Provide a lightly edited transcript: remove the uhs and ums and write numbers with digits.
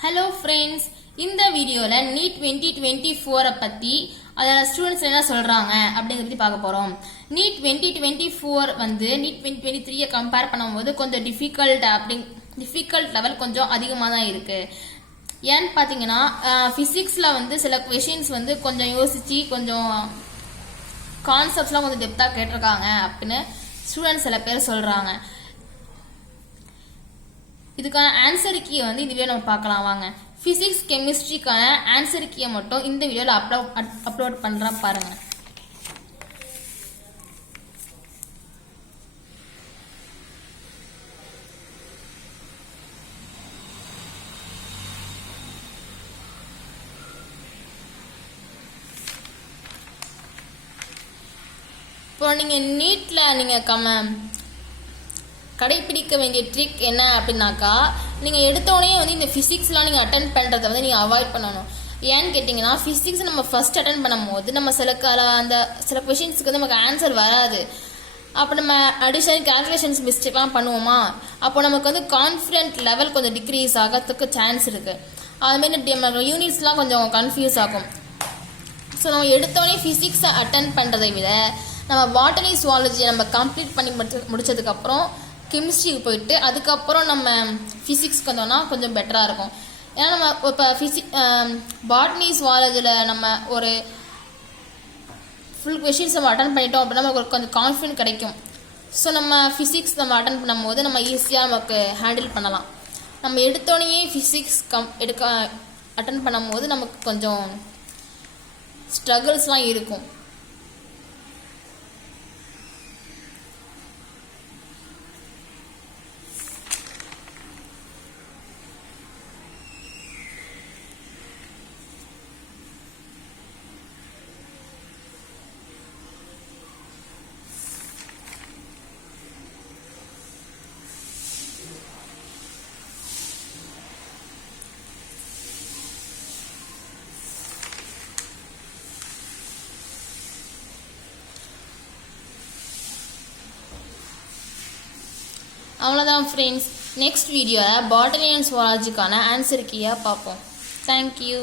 Hello friends, இந்த வீடியோல NEET 2024 பத்தி அதோட ஸ்டூடண்ட்ஸ் என்ன சொல்றாங்க அப்படிங்கறத பத்தி பார்க்க போறோம். NEET 2024 வந்து NEET 2023 கம்பேர் பண்ணும்போது கொஞ்சம் டிஃபிகல்ட் லெவல் கொஞ்சம் அதிகமா தான் இருக்கு. ஏன்னு பாத்தீங்கன்னா பிசிக்ஸ்ல வந்து சில क्वेश्चंस வந்து கொஞ்சம் யோசிச்சு கொஞ்சம் கான்செப்ட்ஸ்லாம் கொஞ்சம் டெப்தா கேட்டிருக்காங்க அப்படின்னு ஸ்டூடண்ட்ஸ் சில பேர் சொல்றாங்க. இதுக்கான ஆன்சர் கீயை வந்து இந்த வீடியோ நம்ம பார்க்கலாம் வாங்க. பிசிக்ஸ் கெமிஸ்ட்ரிக்கான ஆன்சர் கீயை மட்டும் இந்த வீடியோல அப்லோட் பண்றேன் பாருங்க. இப்போ நீங்க நீட்ல நீங்க கடைபிடிக்க வேண்டிய ட்ரிக் என்ன அப்படின்னாக்கா, நீங்கள் எடுத்தோடனே வந்து இந்த ஃபிசிக்ஸ்லாம் நீங்கள் அட்டன் பண்ணுறதை வந்து நீங்கள் அவாய்ட் பண்ணணும். ஏன்னு கேட்டிங்கன்னா, ஃபிசிக்ஸ் நம்ம ஃபர்ஸ்ட் அட்டன் பண்ணும்போது நம்ம சில கொஷின்ஸுக்கு வந்து நமக்கு ஆன்சர் வராது. அப்போ நம்ம அடிஷனல் கேல்குலேஷன்ஸ் மிஸ்டேக்லாம் பண்ணுவோமா, அப்போ நமக்கு வந்து கான்ஃபிடென்ட் லெவல் கொஞ்சம் டிக்ரீஸ் ஆகிறதுக்கு சான்ஸ் இருக்குது. அதுமாரி நம்ம யூனிட்ஸ்லாம் கொஞ்சம் கன்ஃபியூஸ் ஆகும். ஸோ நம்ம எடுத்தோடனே ஃபிசிக்ஸை அட்டன் பண்ணுறதை விட நம்ம பாட்டனி சுவாலஜியை நம்ம கம்ப்ளீட் பண்ணி முடிச்சதுக்கப்புறம் கெமிஸ்ட்ரிக்கு போயிட்டு அதுக்கப்புறம் நம்ம ஃபிசிக்ஸ்க்கு வந்தோம்னா கொஞ்சம் பெட்டராக இருக்கும். ஏன்னா நம்ம இப்போ பாட்னி சுவாலஜியில் நம்ம ஒரு ஃபுல் கொஷின்ஸ் நம்ம அட்டன் பண்ணிட்டோம் அப்படின்னா நமக்கு கொஞ்சம் கான்ஃபிடென்ட் கிடைக்கும். ஸோ நம்ம ஃபிசிக்ஸ் நம்ம அட்டன் பண்ணும்போது நம்ம ஈஸியாக நமக்கு ஹேண்டில் பண்ணலாம். நம்ம எடுத்தோடனே ஃபிசிக்ஸ் அட்டன் பண்ணும்போது நமக்கு கொஞ்சம் ஸ்ட்ரகிள்ஸ்லாம் இருக்கும். அவ்வளோதான் ஃப்ரெண்ட்ஸ். நெக்ஸ்ட் வீடியோவில் பாட்டனி அண்ட் சுவாலஜிக்கான ஆன்சர் கீயாக பார்ப்போம். தேங்க்யூ.